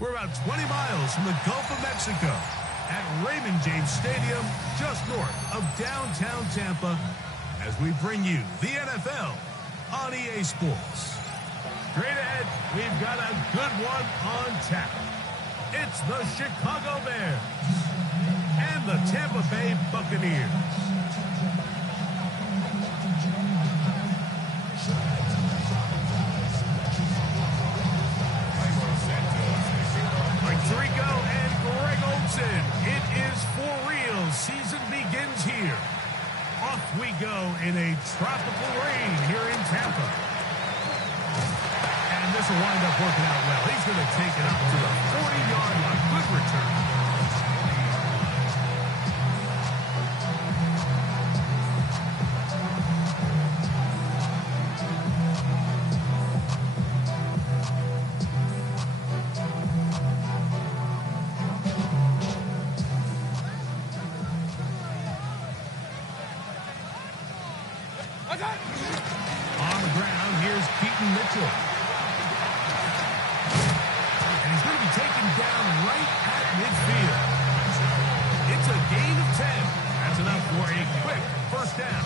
We're about 20 miles from the Gulf of Mexico at Raymond James Stadium, just north of downtown Tampa, as we bring you the NFL on EA Sports. Straight ahead, we've got a good one on tap. It's the Chicago Bears and the Tampa Bay Buccaneers. It is for real. Season begins here. Off we go in a tropical rain here in Tampa. And this will wind up working out well. He's going to take it up to the 40-yard line. Good return. On the ground, here's Keaton Mitchell. And he's going to be taken down right at midfield. It's a gain of 10. That's enough for a quick first down.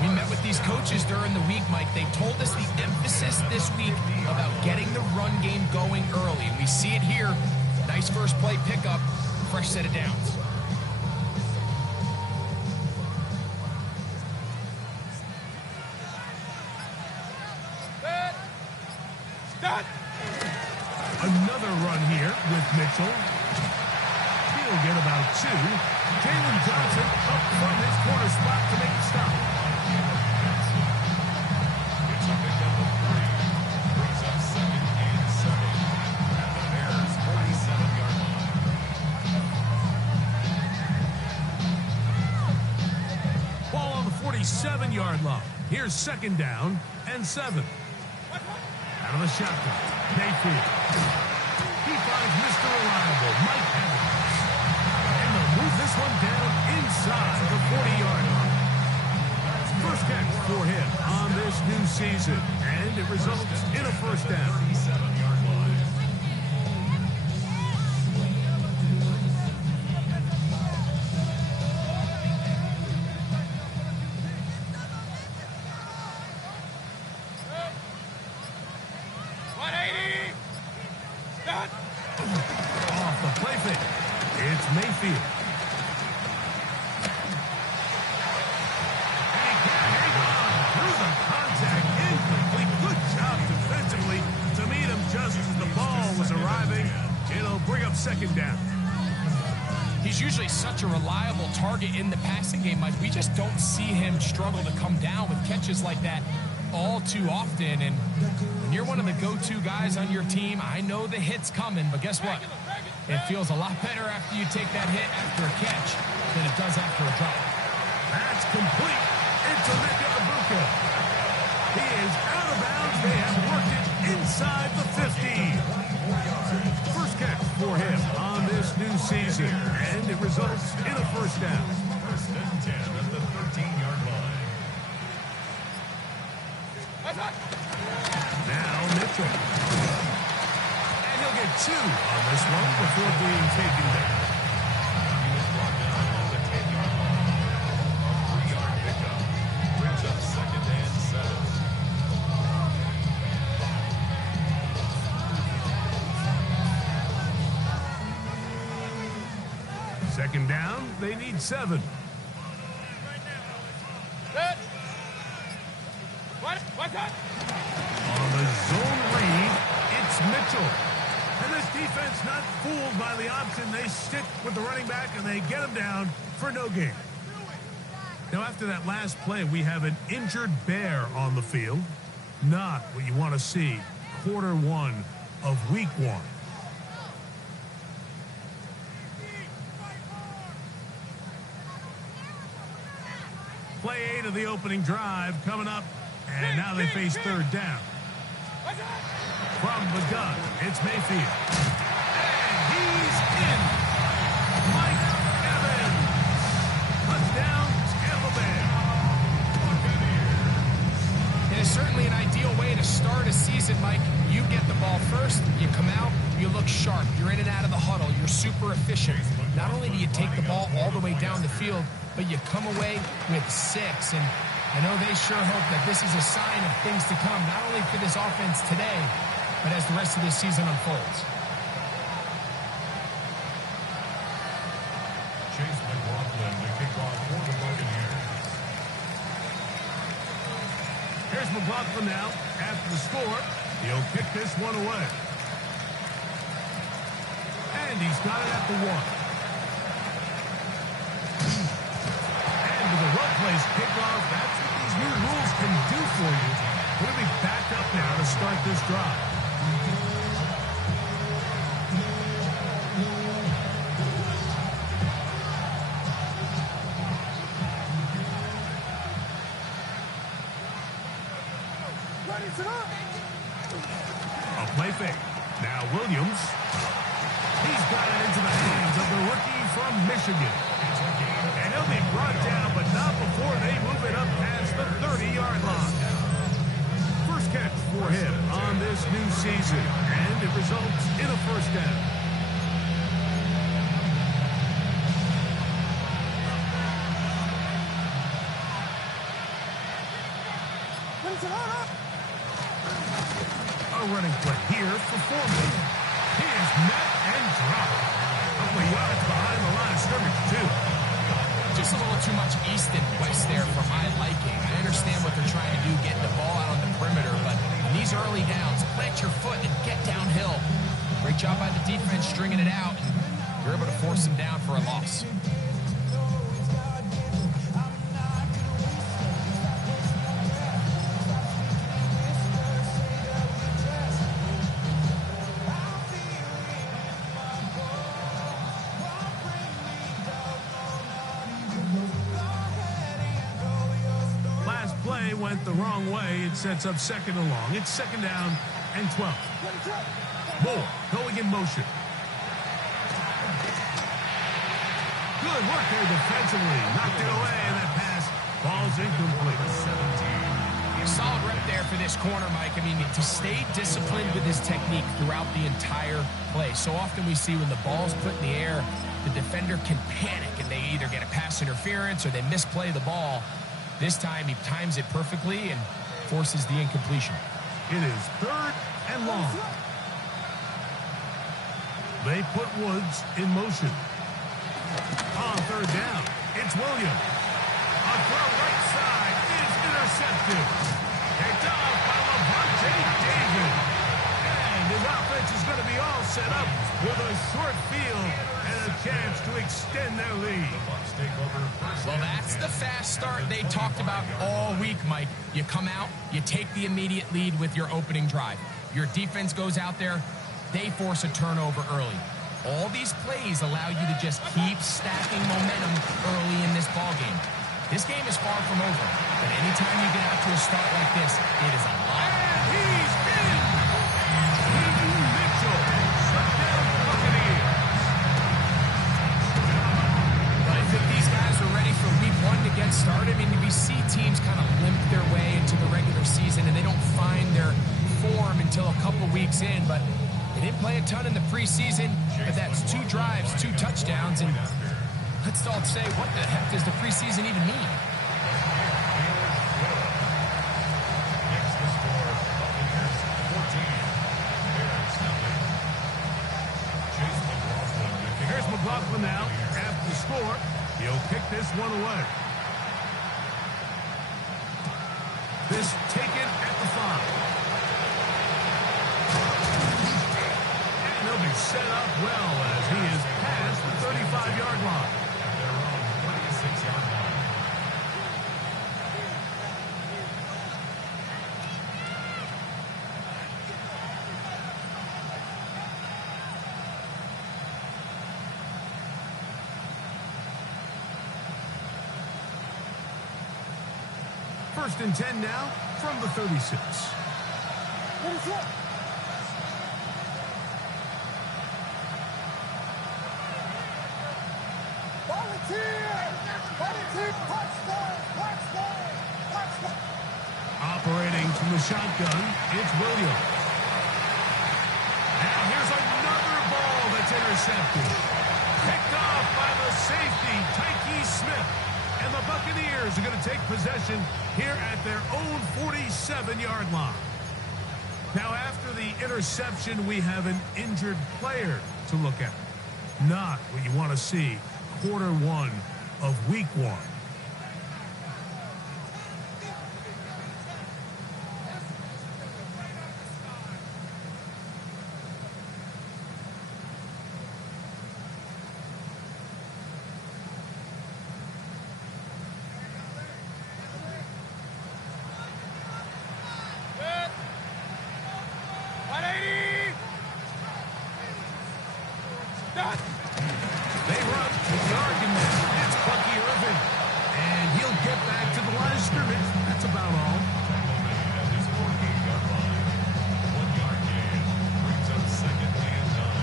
We met with these coaches during the week, Mike. They told us the emphasis this week about getting the run game going early. And we see it here. Nice first play pickup, fresh set of downs. Another run here with Mitchell. He'll get about 2. Jalen Johnson up from his corner spot to make the stop. It's a pickup of 3. Brings up 2nd and 7 at the Bears' 47-yard line. Ball on the 47-yard line. Here's 2nd down and 7. Out of the shotgun, Mayfield. He finds Mr. Reliable, Mike Evans. And they'll move this one down inside the 40-yard line. First catch for him on this new season, and it results in a first down. 37-yard line. Off the play fake. It's Mayfield. And he can't hang on through the contact. Incomplete. Good job defensively to meet him just as the ball was arriving. It'll bring up 2nd down. He's usually such a reliable target in the passing game, Mike. We just don't see him struggle to come down with catches like that all too often. And when you're one of the go-to guys on your team, I know the hit's coming, but guess what? It feels a lot better after you take that hit after a catch than it does after a drop. That's complete. It's Buccaneers. He is out of bounds. They have worked it inside the 15. First catch for him on this new season, and it results in a first down. 1st and 10 at the 13-yard line. Now Mitchell. And he'll get 2 on this one before being taken down. He was brought down on the 10-yard line. A 3-yard pickup. Brings up 2nd and 7. 2nd down, they need 7. On the zone read, it's Mitchell. And this defense not fooled by the option. They stick with the running back, and they get him down for no gain. Now, after that last play, we have an injured Bear on the field. Not what you want to see quarter 1 of week 1. Play 8 of the opening drive coming up, and now they face 3rd down. From the gun, it's Mayfield. And he's in. Mike Evans. Touchdown, Tampa Bay. Buccaneers. It is certainly an ideal way to start a season, Mike. You get the ball first, you come out, you look sharp. You're in and out of the huddle. You're super efficient. Not only do you take the ball all the way down the field, but you come away with 6. And I know they sure hope that this is a sign of things to come, not only for this offense today, but as the rest of this season unfolds. Chase McLaughlin to kick off for the Buccaneers. Here's McLaughlin now after the score. He'll kick this one away. And he's got it at the 1. And with a well-placed kickoff, that's what these new rules can do for you. We'll be back up now to start this drive. A play fake. Now Williams. He's got it into the hands of the rookie from Michigan. And he'll be brought down, but not before they move it up past the 30-yard line. First catch for him on this new season, and it results in a first down. A running play here for Foreman. He is met and dropped. A couple of yards behind the line of scrimmage, too. Just a little too much east and west there for my liking. I understand what they're trying to do, getting the ball out on the perimeter, but in these early downs, plant your foot and get downhill. Great job by the defense stringing it out, and you're able to force them down for a loss. Went the wrong way. It sets up second and long. It's second down and 12. Moore going in motion. Good work there defensively. Knocked it away, and that pass falls incomplete. 17. A solid rep there for this corner, Mike. I mean, to stay disciplined with his technique throughout the entire play. So often we see when the ball's put in the air, the defender can panic, and they either get a pass interference or they misplay the ball. This time, he times it perfectly and forces the incompletion. It is third and long. They put Woods in motion. On third down, it's Williams. A throw right side is intercepted. Picked off by Levante David. And his offense is going to be all set up with a short field and a chance to extend their lead. Well, that's the fast start they talked about all week, Mike. You come out, you take the immediate lead with your opening drive. Your defense goes out there, they force a turnover early. All these plays allow you to just keep stacking momentum early in this ballgame. This game is far from over, but anytime you get out to a start like this, it is a lot. And he's in! Hayden Mitchell shut down the Buccaneers. But I think these guys are ready for week 1 to get started. I mean, we see teams kind of limp their way into the regular season, and they don't find their form until a couple weeks in, but they didn't play a ton in the preseason, but that's 2 drives, 2 touchdowns, and let's all say, what the heck does the preseason even mean? Next the score, Buccaneers 14, Bears 0. Chase McLaughlin. Here's McLaughlin now. After the score, he'll kick this one away. This taken at the 5. And he'll be set up well as he is past the 35-yard line. At their own 26-yard line. First and 10 now from the 36. Operating from the shotgun, it's Williams. here's another ball that's intercepted. Picked off by the safety, Tyke Smith. And the Buccaneers are going to take possession here at their own 47-yard line. Now, after the interception, we have an injured player to look at. Not what you want to see quarter one of week one. They run to the argument. It's Bucky Irving. And he'll get back to the line of scrimmage. That's about all. His 14-yard line. 1-yard gain. Brings up second and 9.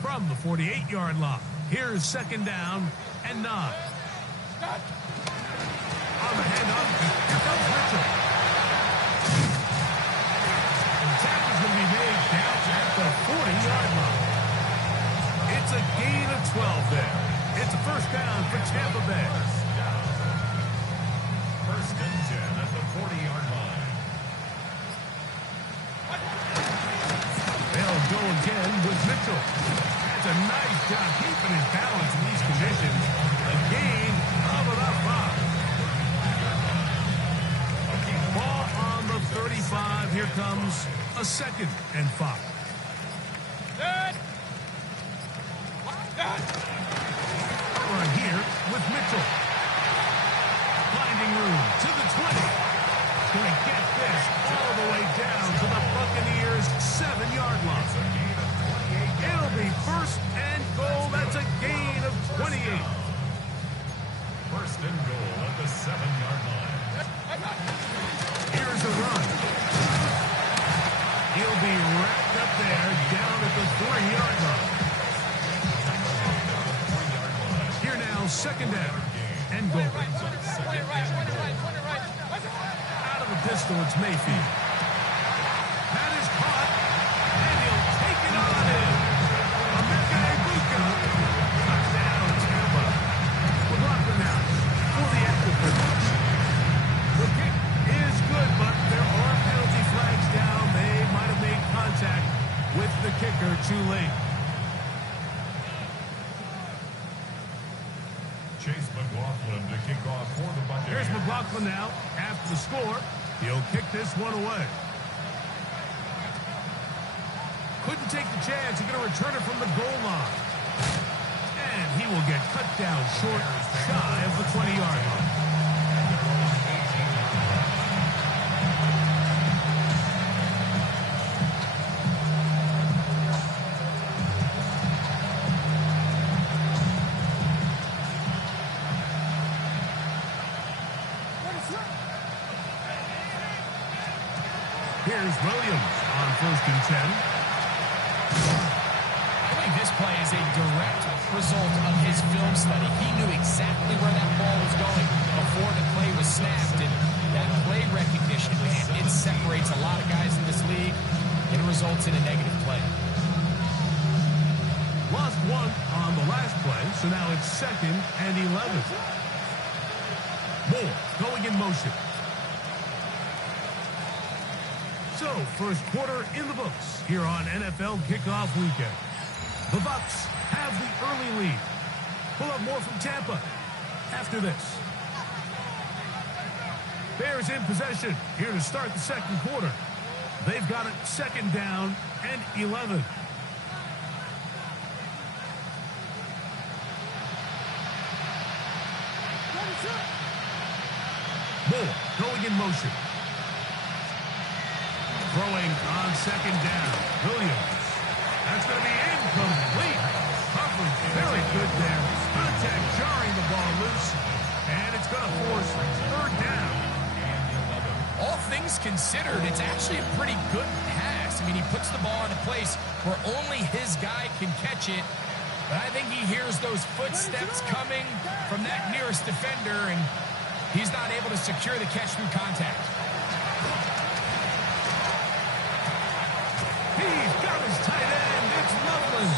From the 48-yard line, here's second down and 9. On the handoff, here comes Mitchell. And tackle's going to be made down at the 40-yard line. It's a gain of 12 there. It's a first down for Tampa Bay. First and 10 at the 40-yard line. They'll go again with Mitchell. That's a nice job keeping his balance in these conditions. A gain of about 5. Ball on the 35. Here comes a second and 5. Run here with Mitchell. Finding room to the 20. Going to get this all the way down to the Buccaneers' 7-yard line. It'll be first and goal. That's a gain of 28. First and goal at the 7-yard line. Here's a run. He'll be wrapped up there down at the 3-yard line. Here now, second down and goal. Out of the pistol, it's Mayfield. That is caught, and he'll take it on in. Touchdown, Tampa. McLaughlin now for the extra point. The kick is good, but there are penalty flags down. They might have made contact with the kicker too late. Chase McLaughlin to kick off for the Buccaneers. Here's McLaughlin now after the score. He'll kick this one away. Couldn't take the chance. He's going to return it from the goal line. And he will get cut down short, shy of the 20-yard line. Here's Williams on first and 10. I think this play is a direct result of his film study. He knew exactly where that ball was going before the play was snapped. And that play recognition, man, it separates a lot of guys in this league, and it results in a negative play. Lost one on the last play, so now it's second and 11. Moore going in motion. So, first quarter in the books here on NFL Kickoff Weekend. The Bucs have the early lead. We'll have more from Tampa after this. Bears in possession here to start the second quarter. They've got it second down and 11. Moore going in motion. Throwing on second down. Williams. That's going to be incomplete. Coverage very good there. Contact jarring the ball loose. And it's going to force third down. All things considered, it's actually a pretty good pass. I mean, he puts the ball in a place where only his guy can catch it. But I think he hears those footsteps coming from that nearest defender, and he's not able to secure the catch through contact. He's got his tight end. It's Loveland.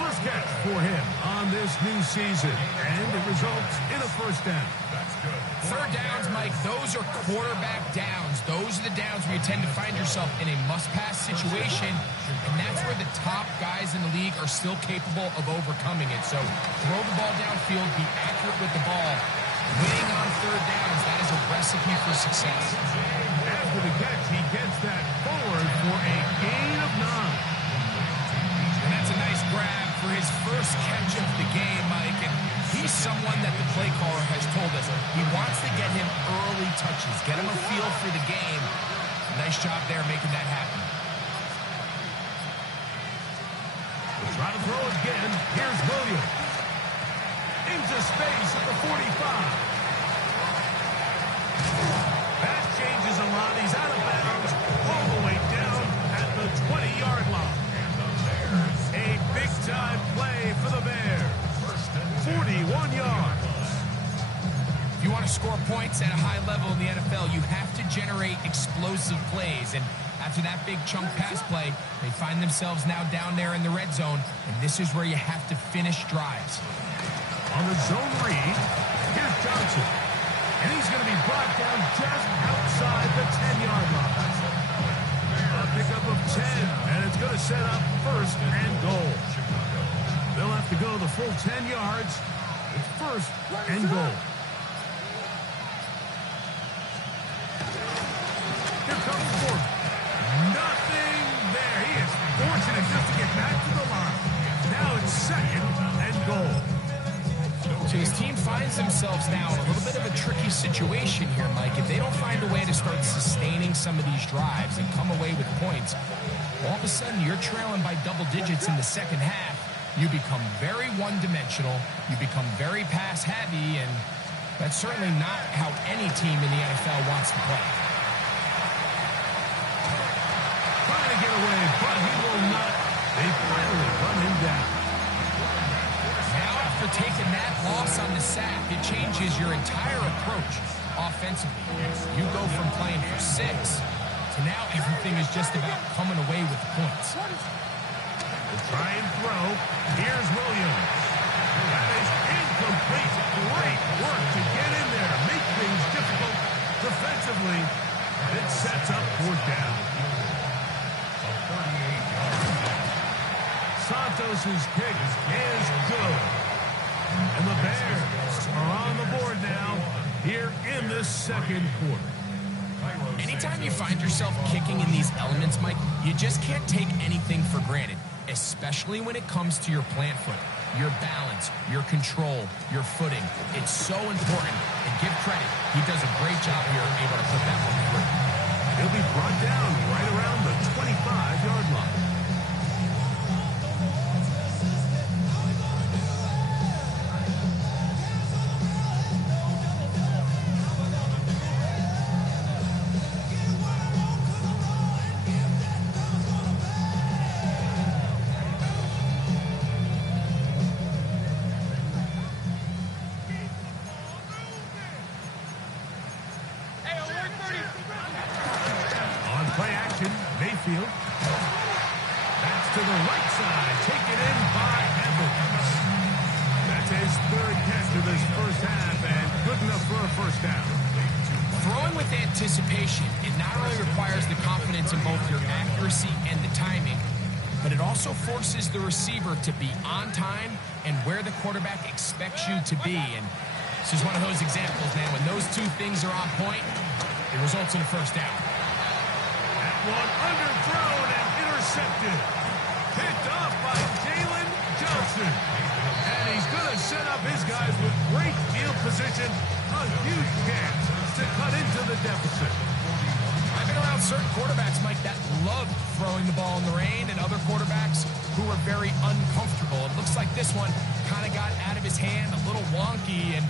First catch for him on this new season, and it results in a first down. That's good. Third downs, Mike, those are quarterback downs. Those are the downs where you tend to find yourself in a must-pass situation, and that's where the top guys in the league are still capable of overcoming it. So throw the ball downfield, be accurate with the ball. Winning on third downs, that is a recipe for success. After the catch, he gets that forward for a gain of 9. And that's a nice grab for his first catch of the game, Mike. And he's someone that the play caller has told us he wants to get him early touches, get him a feel for the game. Nice job there making that happen. We'll try to throw again. Here's Williams. Into space at the 45. That changes a lot. He's out of bounds all the way down at the 20-yard line. A big-time play for the Bears. 41 yards. If you want to score points at a high level in the NFL, you have to generate explosive plays. And after that big chunk pass play, they find themselves now down there in the red zone. And this is where you have to finish drives. On the zone read, here's Johnson. And he's going to be brought down just outside the 10-yard line. A pickup of 10, and it's going to set up first and goal. They'll have to go the full 10 yards. It's first and goal. Here comes Ford. Nothing there. He is fortunate just to get back to the line. Now it's second and goal. So his team finds themselves now in a little bit of a tricky situation here, Mike. If they don't find a way to start sustaining some of these drives and come away with points, all of a sudden you're trailing by double digits in the second half. You become very one-dimensional. You become very pass-heavy, and that's certainly not how any team in the NFL wants to play. Trying to get away, but he will not. They finally run him down. Now, after taking that loss on the sack, it changes your entire approach offensively. You go from playing for 6 to now everything is just about coming away with points. We'll try and throw. Here's Williams. That is incomplete. Great work to get in there. Make things difficult defensively. It sets up fourth down. Santos' kick is good. And the Bears are on the board now here in this second quarter. Anytime you find yourself kicking in these elements, Mike, you just can't take anything for granted, especially when it comes to your plant foot, your balance, your control, your footing. It's so important, and give credit. He does a great job here able to put that one through. He'll be brought down right around the 25-yard line. That's to the right side. Taken in by Evans. That's his third catch of his first half, and good enough for a first down. Throwing with anticipation, it not only requires the confidence in both your accuracy and the timing, but it also forces the receiver to be on time and where the quarterback expects you to be. And this is one of those examples, man. When those two things are on point, it results in a first down. That one underthrown and intercepted. Picked up by Jalen Johnson. And he's going to set up his guys with great field position. A huge chance to cut into the deficit. I've been around certain quarterbacks, Mike, that love throwing the ball in the rain, and other quarterbacks who are very uncomfortable. It looks like this one kind of got out of his hand, a little wonky, and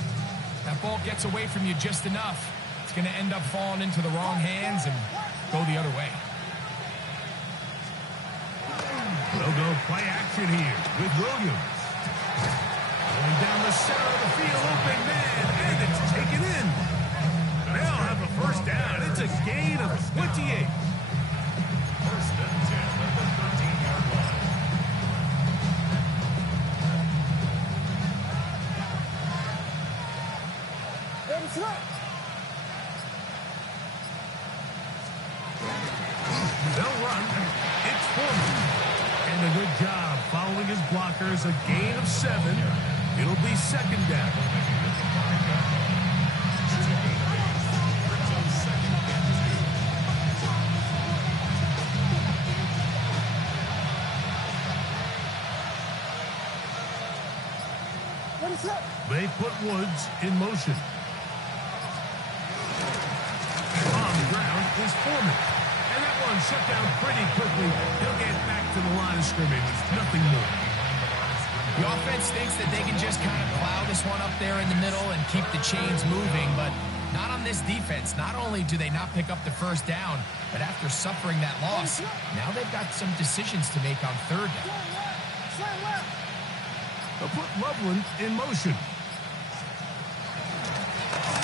That ball gets away from you just enough. It's going to end up falling into the wrong hands and go the other way. They'll go play action here with Williams. Going down the center of the field, open man, and it's taken in. They'll have a first down. It's a gain of 28. First and 10 at the 13-yard line. They'll run. It's Foreman. And a good job following his blockers. A gain of 7. It'll be second down. They put Woods in motion. On the ground is Foreman. And that one shut down pretty quickly. He'll get back to the line of scrimmage. Nothing more. The offense thinks that they can just kind of plow this one up there in the middle and keep the chains moving, but not on this defense. Not only do they not pick up the first down, but after suffering that loss, now they've got some decisions to make on third down. They'll put Loveland in motion.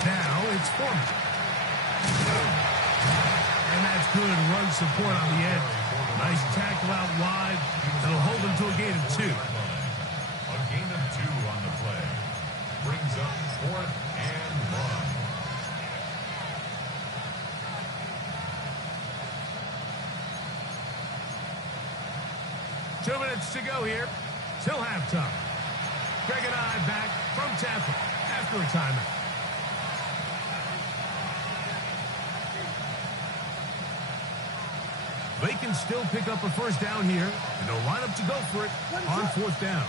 Now it's Foreman. And that's good run support on the edge. Nice tackle out wide. That'll hold them to a gain of 2. A gain of 2 on the play. Brings up 4th and 1. 2 minutes to go here. Till halftime. Greg and I back from Tampa after a timeout. They can still pick up a first down here, and they'll line up to go for it on 4th down.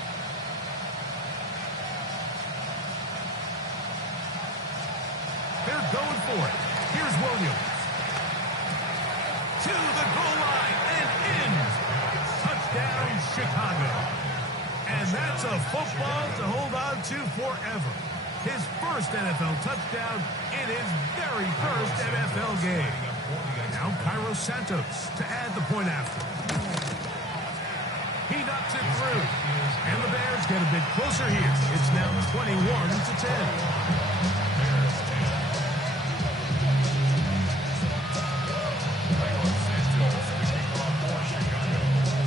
They're going for it. Here's Williams. To the goal line and in. Touchdown, Chicago. And that's a football to hold on to forever. His first NFL touchdown in his very first NFL game. Now Cairo Santos to add the point after. He knocks it through. And the Bears get a bit closer here. It's now 21-10.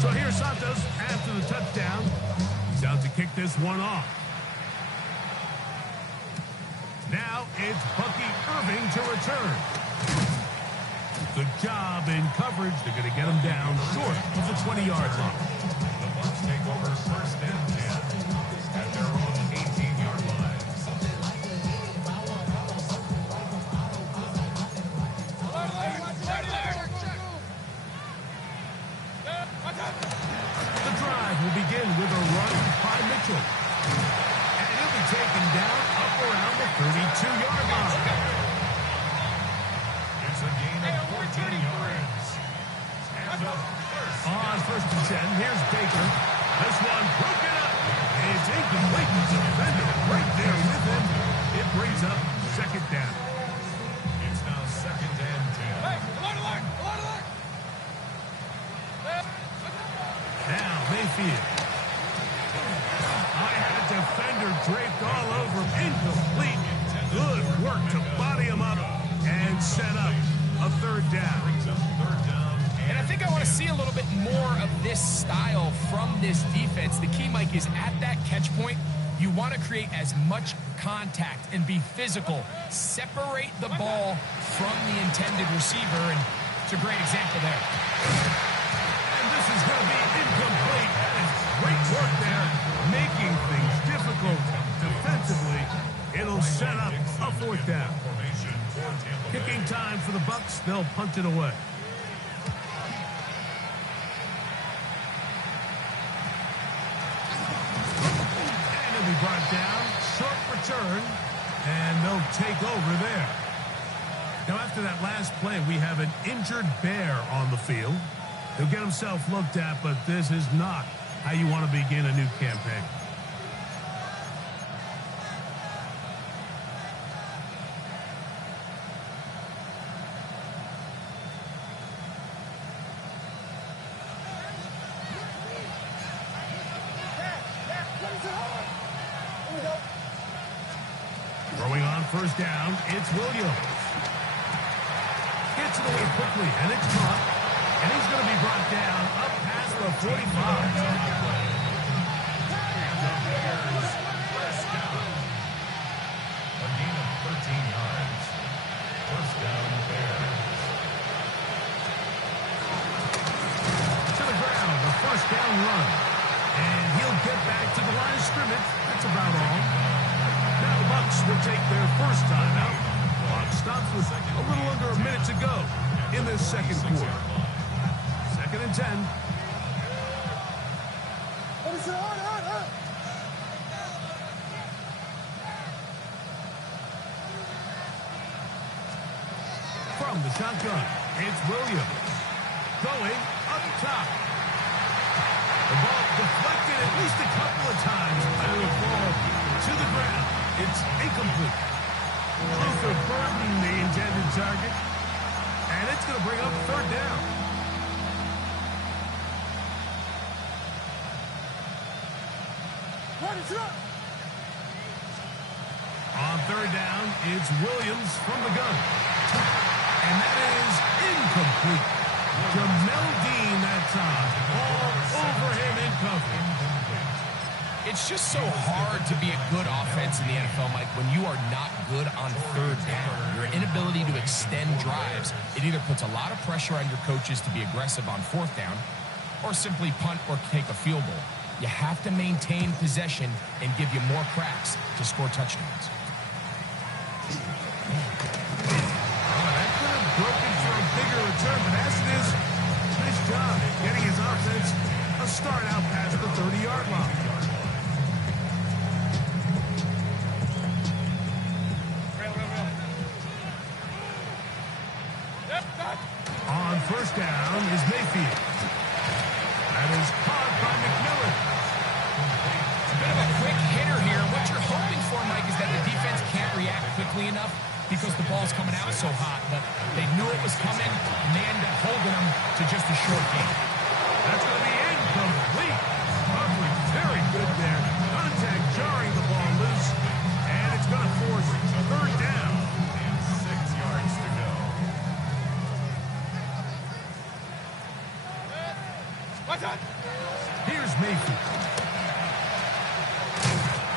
So here's Santos after the touchdown. He's out to kick this one off. Now it's Bucky Irving to return. Good job in coverage. They're going to get him down short of the 20-yard line. The Bucs take over first and 10 at their own 18-yard line. The drive will begin with a run by Mitchell. And he'll be taken down up around the 32-yard line. It's a gain of 14 yards. On first and 10, here's Baker. This one broken up. It's incomplete. The defender right there with him. It brings up second down. It's now second and 10. Now Mayfield. I had a defender draped all over him. Incomplete. Good work to body him up and set up a third down. And I think I want to see a little bit more of this style from this defense. The key, Mike, is at that catch point, you want to create as much contact and be physical. Separate the ball from the intended receiver, and it's a great example there. And this is going to be incomplete. That is great work there, making things difficult defensively. It'll set up a fourth down. Kicking time for the Bucs. They'll punt it away. And it'll be brought down. Short return. And they'll take over there. Now, after that last play, we have an injured Bear on the field. He'll get himself looked at, but this is not how you want to begin a new campaign. Throwing on first down, it's Williams. Gets it away quickly, and it's caught. And he's going to be brought down up past the 45. A gain of 13 yards. First down, Bears. To the ground, a first down run. And he'll get back to the line of scrimmage. That's about all. Now the Bucs will take their first time out. Clock stops with a little under a minute to go in this second quarter. Second and 10. From the shotgun, it's Williams. Going up top. The ball deflected at least a couple of times, but it will fall to the ground. It's incomplete. Luther Burton, the intended target. And it's going to bring up third down. On third down, it's Williams from the gun. And that is incomplete. Jamel Dean that time. All over him in coverage. It's just so hard to be a good offense in the NFL, Mike, when you are not good on third down. Your inability to extend drives, it either puts a lot of pressure on your coaches to be aggressive on fourth down or simply punt or take a field goal. You have to maintain possession and give you more cracks to score touchdowns. That could have broken for a bigger return, but as it is, nice job getting his offense a start out past the 30-yard line. On first down is Mayfield. That is caught by McMillan. It's a bit of a quick hitter here. What you're hoping for, Mike, is that the defense can't react quickly enough because the ball's coming out so hot. But they knew it was coming, and they ended up holding them to just a short game. That's going to be incomplete. Coverage very good there. Contact jarring the ball loose, and it's going to force third down. And 6 yards to go. Here's Mayfield.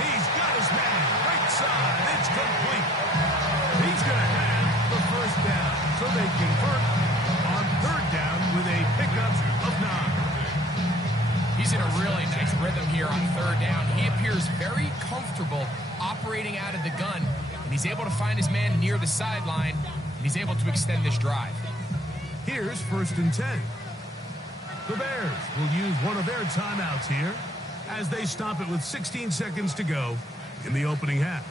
He's got his man right side. It's complete. He's going to have the first down, so they convert on third down with a pickup of 9. He's in a really nice rhythm here on third down. He appears very comfortable operating out of the gun, and he's able to find his man near the sideline, and he's able to extend this drive. Here's first and 10. The Bears will use one of their timeouts here as they stop it with 16 seconds to go in the opening half.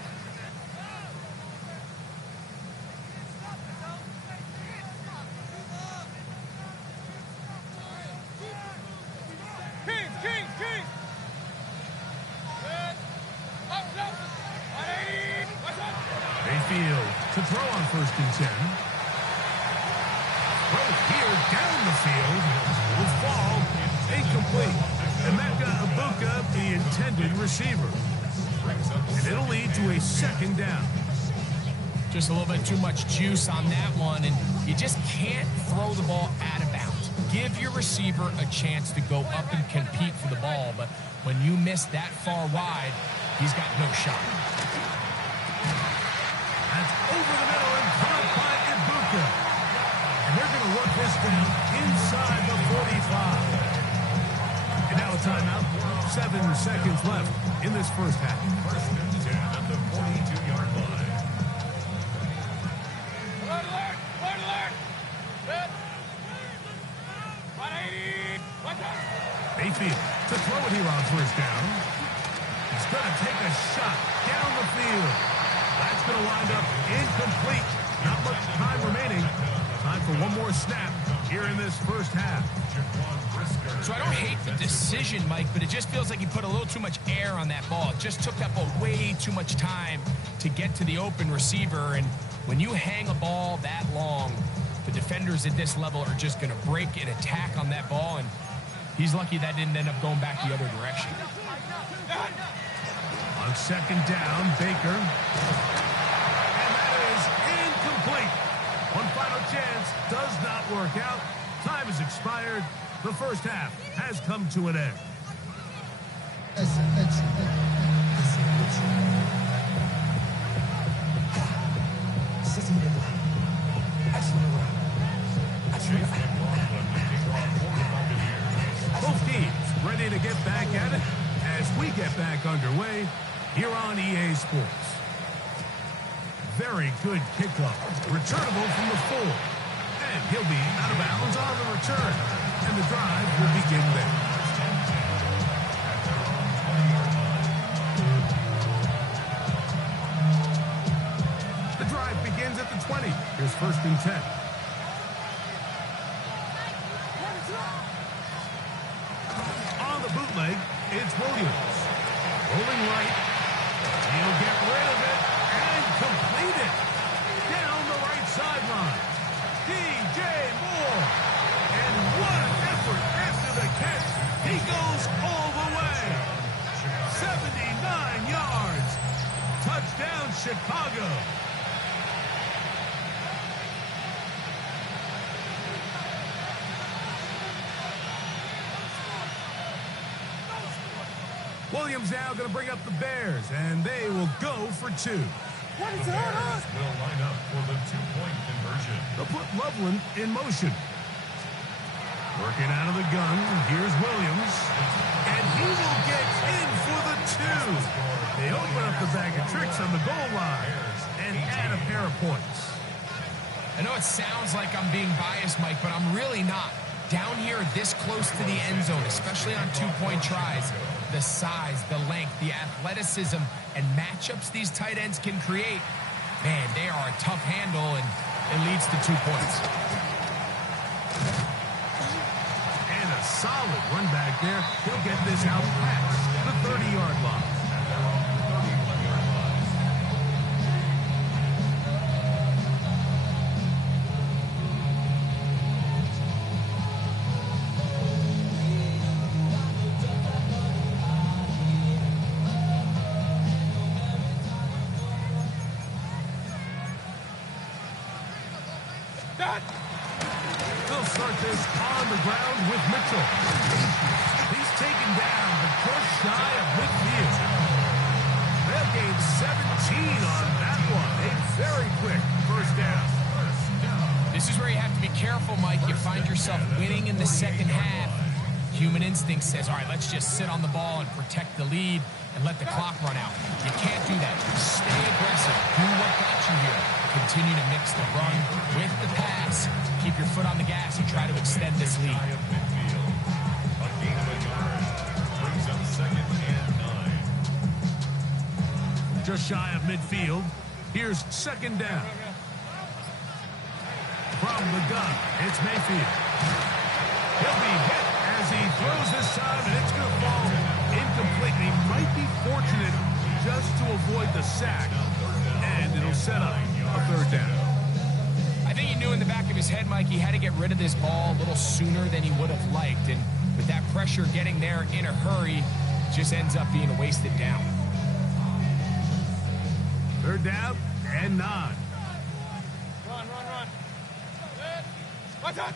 Mayfield to throw on first and 10. Throw here down the field. Will fall incomplete. Emeka Ibuka, the intended receiver. And it'll lead to a second down. Just a little bit too much juice on that one, and you just can't throw the ball out of bounds. Give your receiver a chance to go up and compete for the ball, but when you miss that far wide, he's got no shot. That's over the middle and caught by Ibuka. And they're going to work this down inside the 45. And now a timeout. 7 seconds left in this first half. First and 10 at the 42-yard line. Mayfield to throw it here on first down. He's going to take a shot down the field. That's going to wind up incomplete. Not much time remaining. Time for one more snap here in this first half. So I don't hate the decision, Mike, but it just feels like he put a little too much air on that ball. It just took that ball way too much time to get to the open receiver. And when you hang a ball that long, the defenders at this level are just going to break and attack on that ball. And he's lucky that didn't end up going back the other direction. On second down, Baker. final chance does not work out. Time has expired. The first half has come to an end. Both teams ready to get back at it as we get back underway here on EA Sports. Very good kickoff. Returnable from the 4. And he'll be out of bounds on the return. And the drive will begin there. The drive begins at the 20. Here's 1st and 10. On the bootleg, it's Williams. Rolling right. He'll get rid of it and complete it. Down the right sideline. DJ Moore. And what an effort after the catch. He goes all the way. 79 yards. Touchdown, Chicago. Williams now going to bring up the Bears, and they will go for 2. The Bears will line up for the 2-point conversion. They'll put Loveland in motion. Working out of the gun, here's Williams. And he will get in for the 2. They open up the bag of tricks on the goal line and add a pair of points. I know it sounds like I'm being biased, Mike, but I'm really not. Down here this close to the end zone, especially on 2-point tries, the size, the length, the athleticism, and matchups these tight ends can create, man, they are a tough handle, and it leads to 2 points. And a solid run back there. He'll get this out past the 30-yard line. They'll start this on the ground with Mitchell. He's taken down, but just shy of midfield. They'll gain 17 on that one. A very quick first down. This is where you have to be careful, Mike. You find yourself winning in the second half. Human instinct says, all right, let's just sit on the ball and protect the lead and let the clock run out. You can't do that. Stay aggressive. Do what got you here. Continue to mix the run with the pass. Keep your foot on the gas and try to extend this lead. A gain of a yard brings up 2nd and 9. Just shy of midfield. Here's 2nd down. From the gun, it's Mayfield. He'll be hit as he throws this time, and it's going to fall incomplete. He might be fortunate just to avoid the sack, and it'll set up a 3rd down. I think he knew in the back of his head, Mike, he had to get rid of this ball a little sooner than he would have liked, and with that pressure getting there in a hurry, it just ends up being a wasted down. 3rd down and 9. Run. What's up?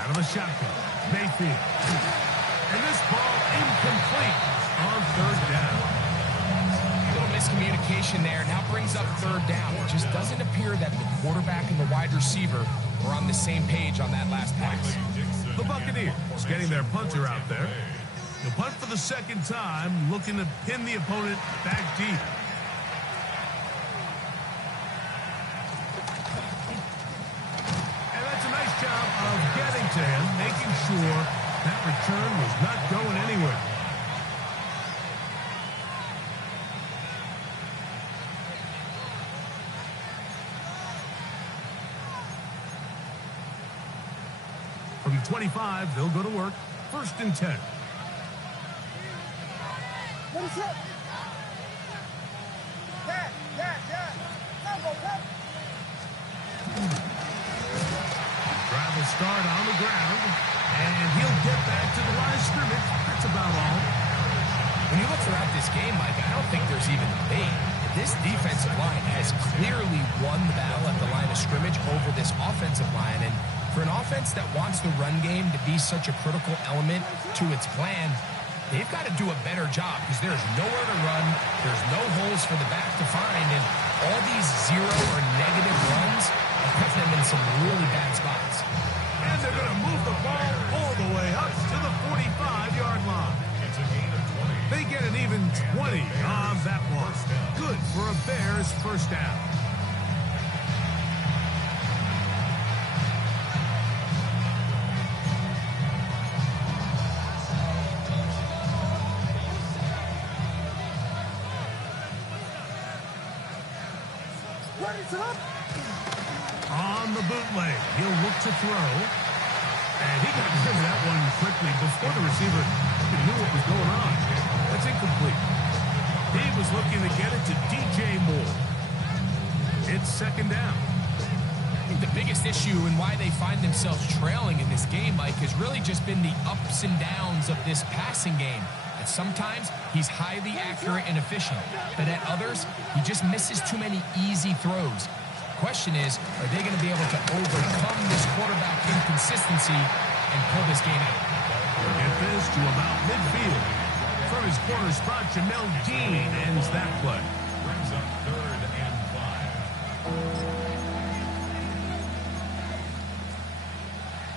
Out of the shotgun, Mayfield. And this ball incomplete on 3rd down. A little miscommunication there. Now brings up 3rd down. It just doesn't appear that the quarterback and the wide receiver were on the same page on that last pass. The Buccaneers getting their punter out there. He'll punt for the 2nd time, looking to pin the opponent back deep. And that's a nice job of getting to him, making sure that return was not going anywhere. From 25, they'll go to work. 1st and 10. What is up? Yeah. Drive will start on the ground, and he'll get back to the line of scrimmage. That's about all. When you look throughout this game, Mike, I don't think there's even debate. If this defensive line has clearly won the battle at the line of scrimmage over this offensive line. And for an offense that wants the run game to be such a critical element to its plan, they've got to do a better job because there's nowhere to run. There's no holes for the back to find. And all these zero or negative runs are putting them in some really bad spots. And they're going to move the ball all the way up to the 45-yard line. It's a gain of 20. They get an even 20 on that one. Good for a Bears first down. On the bootleg, he'll look to throw. And he got rid of that one quickly before the receiver even knew what was going on. That's incomplete. He was looking to get it to DJ Moore. It's second down. I think the biggest issue and why they find themselves trailing in this game, Mike, has really just been the ups and downs of this passing game. At sometimes, he's highly accurate and efficient, but at others, he just misses too many easy throws. Question is, are they going to be able to overcome this quarterback inconsistency and pull this game out? Get this to about midfield. From his corner spot, Jamel Dean ends that play. Brings up 3rd and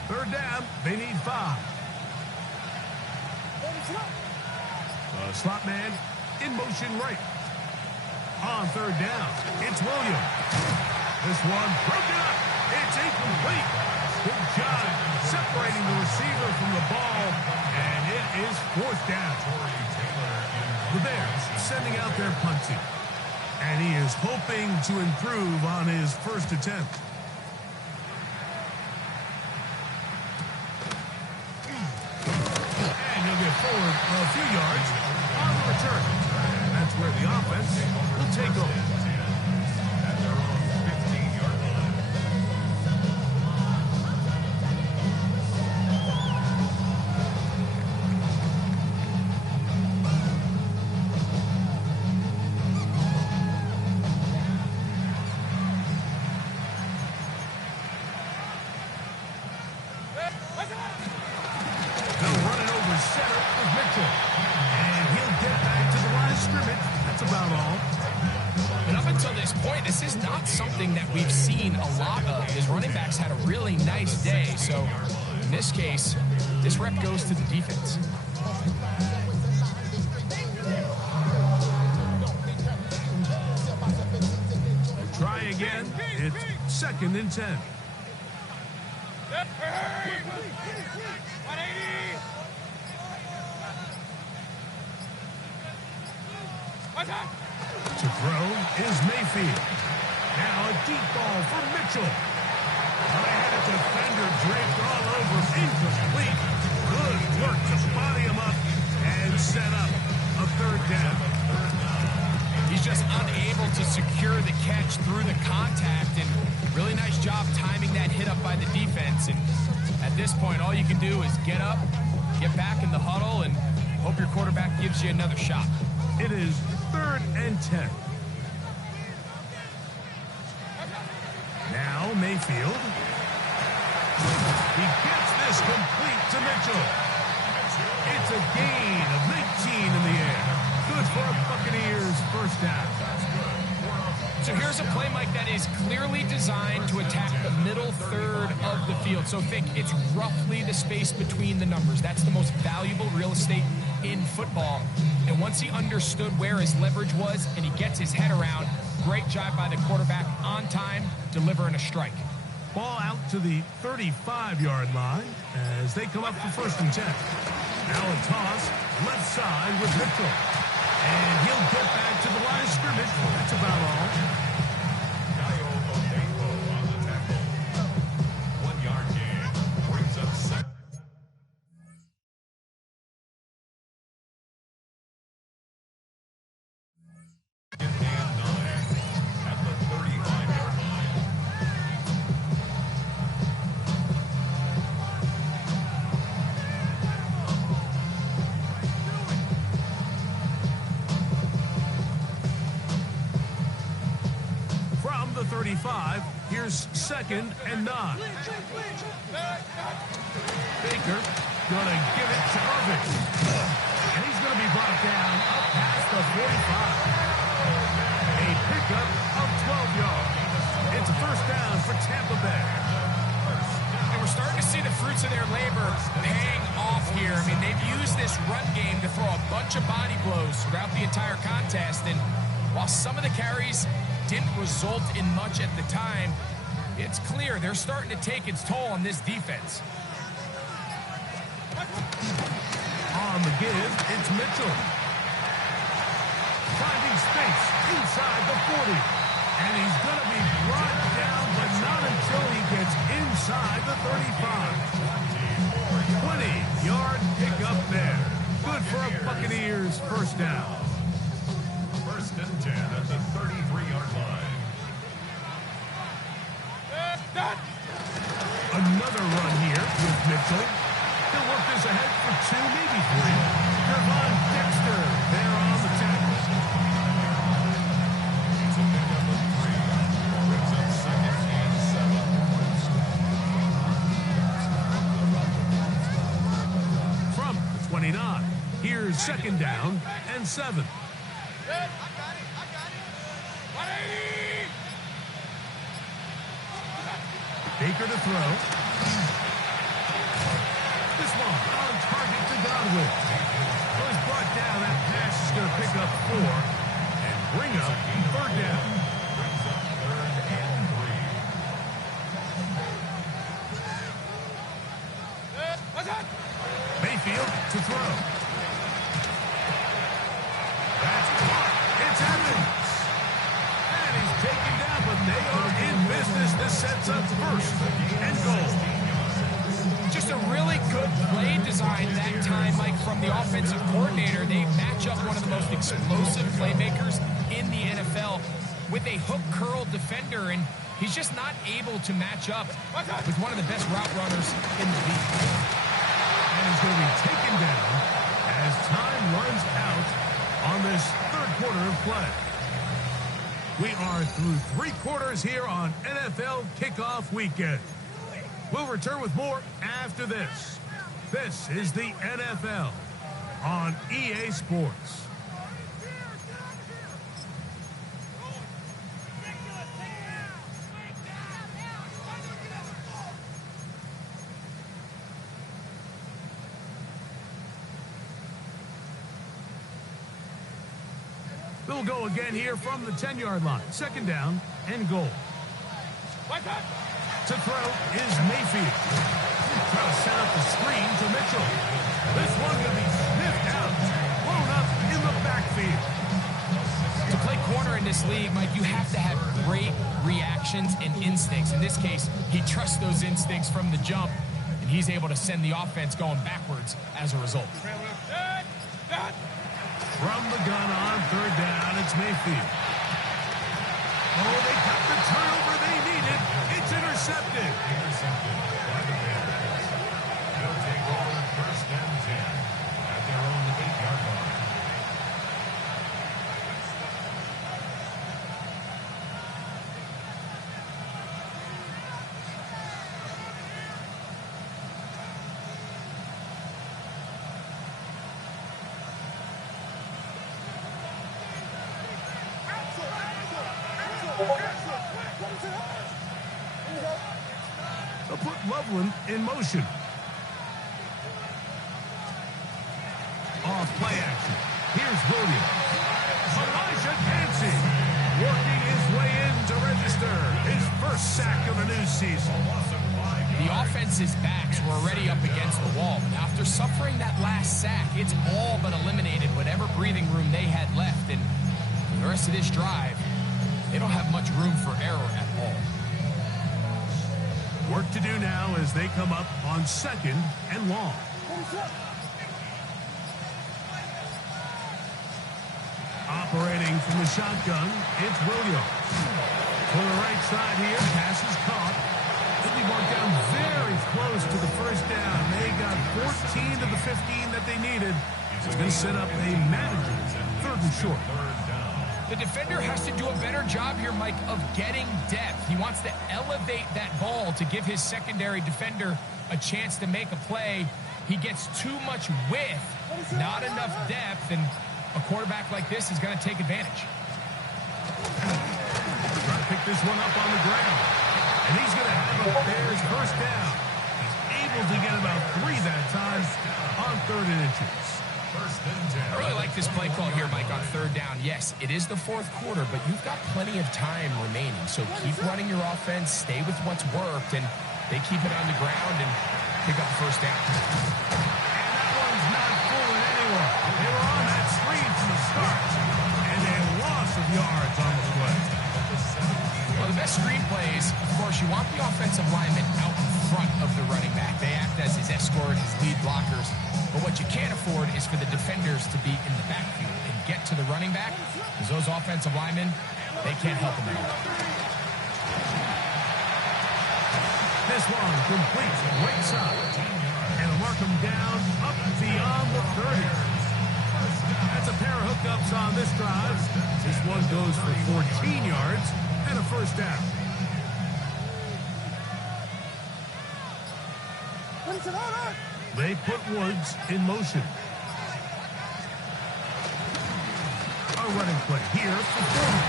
5. Third down, they need 5. The slot man in motion right. On third down, it's Williams. This one broken up. It's incomplete. Good job separating the receiver from the ball, and it is 4th down. The Bears sending out their punt team, and he is hoping to improve on his first attempt. And he'll get forward a few yards on the return. And that's where the offense will take over. That we've seen a lot of. His running backs had a really nice day, so in this case, this rep goes to the defense. Try again. It's 2nd and 10. To throw is Mayfield. Now a deep ball for Mitchell. They had a defender draped all over. Incomplete. Good work to body him up and set up a 3rd down. He's just unable to secure the catch through the contact, and really nice job timing that hit up by the defense. And at this point, all you can do is get up, get back in the huddle, and hope your quarterback gives you another shot. It is 3rd and 10. Now Mayfield. He gets this complete to Mitchell. It's a gain of 19 in the air. Good for a Buccaneers first down. So here's a play, Mike, that is clearly designed to attack the middle third of the field. So think it's roughly the space between the numbers. That's the most valuable real estate in football. And once he understood where his leverage was and he gets his head around, great job by the quarterback on time, delivering a strike. Ball out to the 35-yard line as they come up for 1st and 10. Now a toss left side with Mitchell. And he'll get back to the line of scrimmage. That's about all. On the tackle. 1-yard gain. Brings up 2nd. 35. Here's 2nd and 9. Baker gonna give it to Irving. And he's gonna be brought down up past the 45. A pickup of 12 yards. It's a first down for Tampa Bay. And we're starting to see the fruits of their labor paying off here. I mean, they've used this run game to throw a bunch of body blows throughout the entire contest. And while some of the carries didn't result in much at the time, it's clear they're starting to take its toll on this defense. On the give, it's Mitchell. Finding space inside the 40. And he's going to be brought down, but not until he gets inside the 35. 20-yard pickup there. Good for a Buccaneers first down. First and 10 at the 33-yard line. Another run here with Mitchell. He'll work this ahead for 2, maybe 3. Gervon Dexter there on the tackle. It's a pickup of 3. Brings up 2nd and 7. From the 29. Here's 2nd down and 7. Baker to throw. This one on target to Godwin. Was brought down. That pass is going to pick up 4 and bring up 3rd down. Brings up 3rd and 3. Mayfield to throw. That's caught. It's Evans. And he's taken down, but they are in business. This sets up 1st and goal. Just a really good play design that time, Mike, from the offensive coordinator. They match up one of the most explosive playmakers in the NFL with a hook curl defender, and he's just not able to match up with one of the best route runners in the league. And he's going to be taken down as time runs out on this 3rd quarter of play. We are through 3 quarters here on NFL Kickoff Weekend. We'll return with more after this. This is the NFL on EA Sports. They'll go again here from the 10-yard line. 2nd down and goal. To throw is Mayfield. Trying to set up the screen to Mitchell. This one going to be sniffed out. Blown up in the backfield. To play corner in this league, Mike, you have to have great reactions and instincts. In this case, he trusts those instincts from the jump, and he's able to send the offense going backwards as a result. From the gun on 3rd down, it's Mayfield. Oh, they got the turnover they needed. It's intercepted. Intercepted by the Bears. They'll take over 1st and 10 at their own 8-yard line. They'll put Loveland in motion. Off play action. Here's Williams. Elijah Nancy working his way in to register his 1st sack of the new season. The offense's backs were already up against the wall. And after suffering that last sack, it's all but eliminated whatever breathing room they had left. And for the rest of this drive, they don't have much room for error at all. Work to do now as they come up on 2nd and long. Operating from the shotgun, it's Williams. To the right side here, pass is caught. They'll be marked down very close to the 1st down. They got 14 to the 15 that they needed. It's going to set up a manager's 3rd and short. The defender has to do a better job here, Mike, of getting depth. He wants to elevate that ball to give his secondary defender a chance to make a play. He gets too much width, not enough depth, and a quarterback like this is going to take advantage. Trying to pick this one up on the ground. And he's going to have a Bears first down. He's able to get about 3 that time on 3rd and inches. I really like this play call here, Mike, on 3rd down. Yes, it is the 4th quarter, but you've got plenty of time remaining. So keep running your offense, stay with what's worked, and they keep it on the ground and pick up first down. And that one's not fooling anyone. They were on that screen from the start, and a loss of yards on the play. Well, the best screen plays, of course, you want the offensive lineman out in front of the running back. They act as his escort, his lead blockers. But what you can't afford is for the defenders to be in the backfield and get to the running back, because those offensive linemen, they can't help them at all. This one complete right side. And mark him down up beyond the 30. That's a pair of hookups on this drive. This one goes for 14 yards and a first down. They put Woods in motion. A running play here for Ford.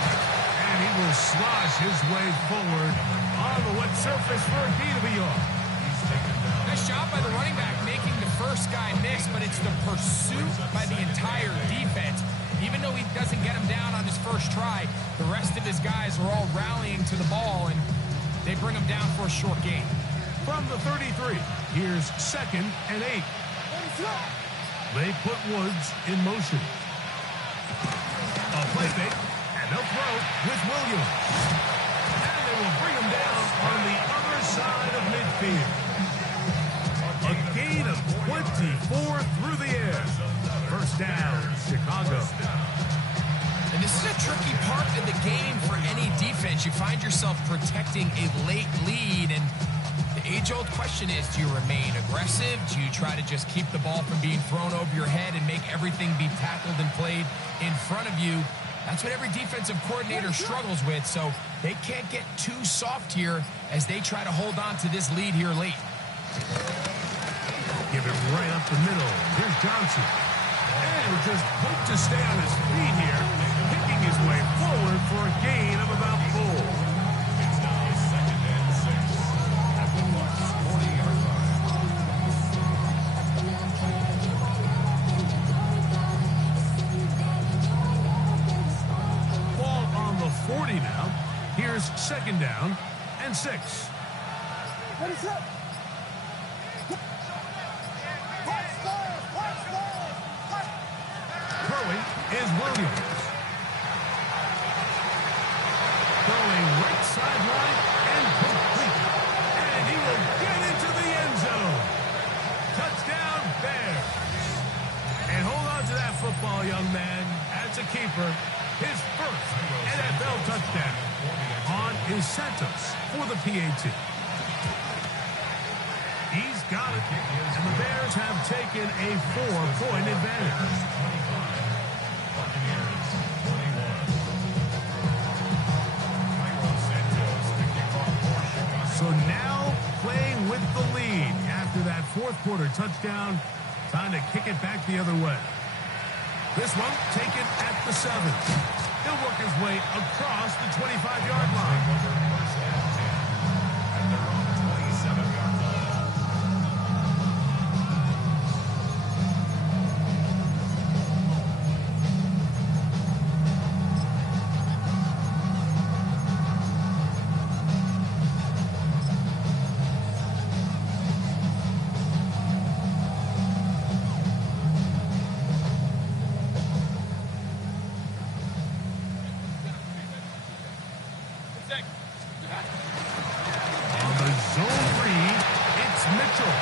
And he will slosh his way forward on the wet surface for a gain of a yard. Nice job by the running back making the first guy miss, but it's the pursuit by the entire defense. Even though he doesn't get him down on his first try, the rest of his guys are all rallying to the ball, and they bring him down for a short gain. From the 33, here's 2nd and 8. They put Woods in motion. A play fake, and they'll throw with Williams. And they will bring him down on the other side of midfield. A gain of 24 through the air. First down, Chicago. And this is a tricky part of the game for any defense. You find yourself protecting a late lead, and the age-old question is, do you remain aggressive? Do you try to just keep the ball from being thrown over your head and make everything be tackled and played in front of you? That's what every defensive coordinator struggles with, so they can't get too soft here as they try to hold on to this lead here late. Give it right up the middle. Here's Johnson. And he'll just hope to stay on his feet here, picking his way forward for a gain of about 4. It's now 2nd and 6 at the Bucs 40-yard line. Ball on the 40 now. Here's 2nd down and 6. What is up? Throwing is Williams. Throwing right sideline and complete. And he will get into the end zone. Touchdown, Bears. And hold on to that football, young man. That's a keeper. His first NFL touchdown on is Santos for the PAT. He's got it. And the Bears have taken a 4-point advantage. Buccaneers 21. So now playing with the lead after that 4th quarter touchdown. Time to kick it back the other way. This one taken at the 7. He'll work his way across the 25-yard line. First and 10 at their own 27-yard line. On the zone read, it's Mitchell.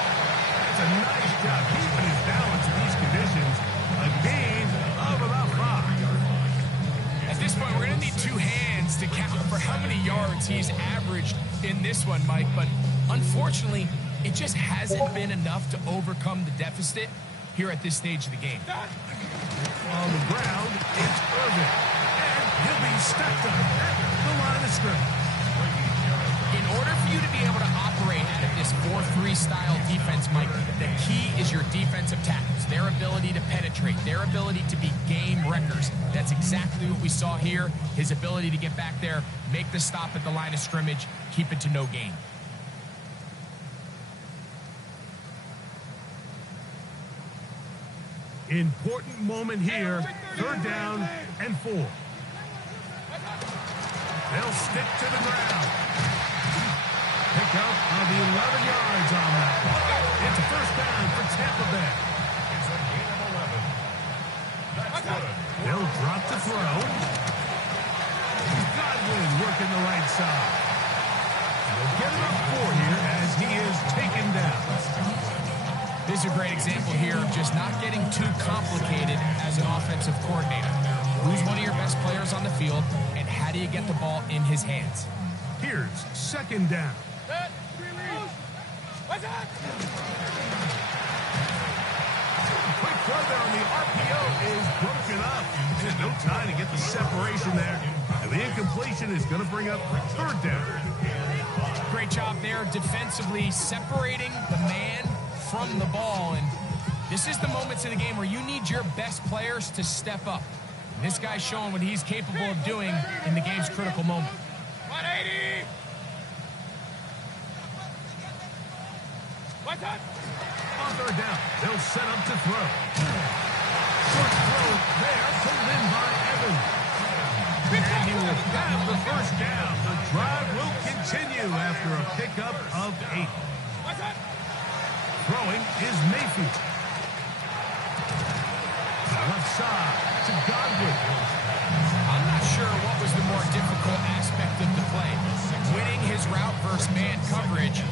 That's a nice job keeping his balance in these conditions. A gain of about 5. At this point, we're going to need 2 hands to count for how many yards he's averaged in this one, Mike. But unfortunately, it just hasn't been enough to overcome the deficit here at this stage of the game. On the ground, it's Irvin. And he'll be stepped up. defensive tackles, their ability to penetrate, their ability to be game wreckers. That's exactly what we saw here. His ability to get back there, make the stop at the line of scrimmage, keep it to no gain. Important moment here. 3rd down and 4. They'll stick to the ground. Pick up of 11 yards on that one. It's a 1st down for Tampa Bay. It's a gain of 11. That's good. They'll drop to throw. Godwin working the right side. They'll get him up 4 here as he is taken down. This is a great example here of just not getting too complicated as an offensive coordinator. Who's one of your best players on the field, and how do you get the ball in his hands? Here's 2nd down. Quick throw there on the RPO is broken up. Just no time to get the separation there. And the incompletion is going to bring up 3rd down. Great job there defensively, separating the man from the ball. And this is the moments in the game where you need your best players to step up. And this guy's showing what he's capable of doing in the game's critical moment. 180! On 3rd down, they'll set up to throw. Short throw there, pulled in by Evans. And he will have the 1st down. The drive will continue after a pickup of 8. Throwing is Mayfield. Left side to Godwin. I'm not sure what was the more difficult aspect of the play. Winning his route versus man coverage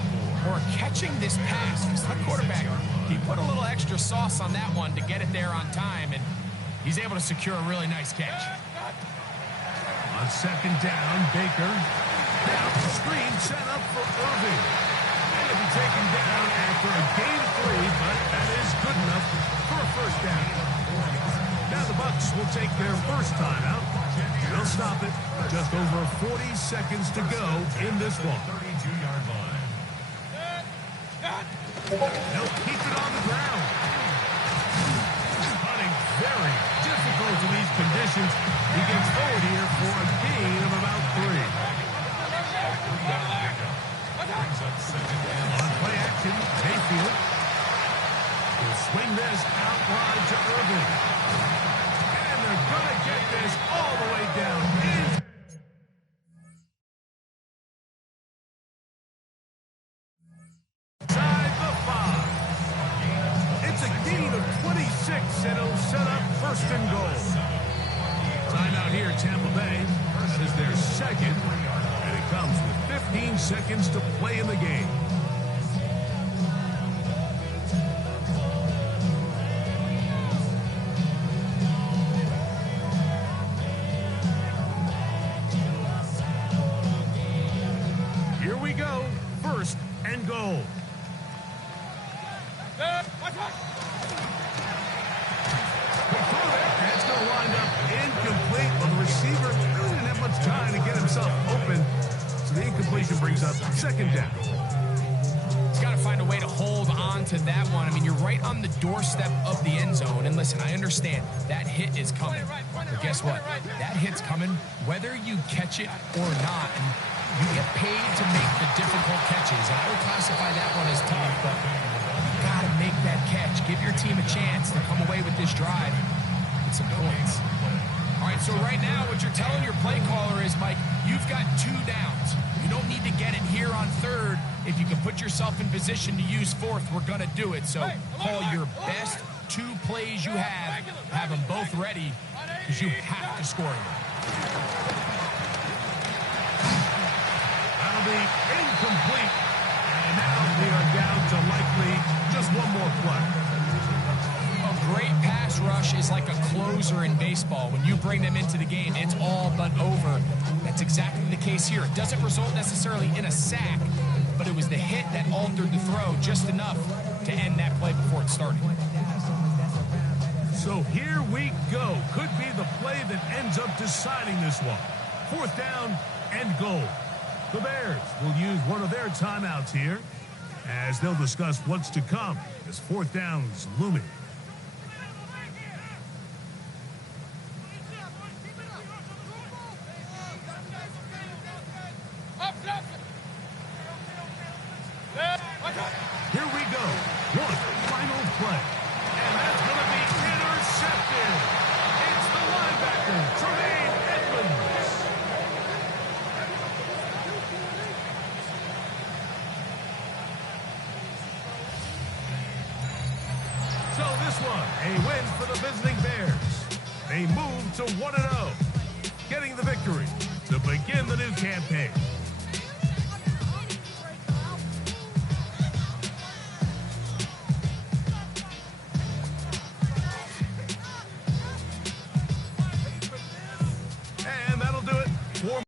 or catching this pass. Because the quarterback, he put a little extra sauce on that one to get it there on time, and he's able to secure a really nice catch. On 2nd down, Baker. Now the screen set up for Irving. And it'll be taken down after a gain of 3, but that is good enough for a 1st down. Now the Bucs will take their 1st timeout. They'll stop it. Just over 40 seconds to go in this one. 32-yard line. They'll keep it on the ground. Hunting very difficult in these conditions. He gets forward here for a gain of about 3. Brings up 2nd down. On play action, Mayfield will swing this out wide to Irving. And they're going to get this all the way down. Inside the 5. It's a gain of 26, and it'll set up 1st and goal. Timeout here, Tampa Bay. This is their 2nd, and it comes with 15 seconds to play in the game. Here we go. 1st and goal. That's going to wind up incomplete. Well, the receiver really didn't have much time to get himself open. So the incompletion brings up 2nd down. He's got to find a way to hold on to that one. I mean, you're right on the doorstep of the end zone. And listen, I understand that hit is coming. But guess what? That hit's coming whether you catch it or not. And you get paid to make the difficult catches. And I would classify that one as tough, but you got to make that catch. Give your team a chance to come away with this drive with some points. All right, so right now what you're telling your play caller is, Mike, you've got 2 downs. You don't need to get it here on 3rd. If you can put yourself in position to use 4th, we're going to do it. So call your best 2 plays you have them both ready, because you have to score them. That'll be incomplete. And now we are down to likely just one more play. A great pass rush is like a closer in baseball. When you bring them into the game, it's all but over. That's exactly the case here. It doesn't result necessarily in a sack, but it was the hit that altered the throw just enough to end that play before it started. So here we go. Could be the play that ends up deciding this one. 4th down and goal. The Bears will use one of their timeouts here as they'll discuss what's to come This fourth down's looming. Here we go. One final play. And that's going to be intercepted. It's the linebacker, Tremaine Edmonds. So this one, a win for the visiting Bears. They move to 1-0, getting the victory to begin the new campaign.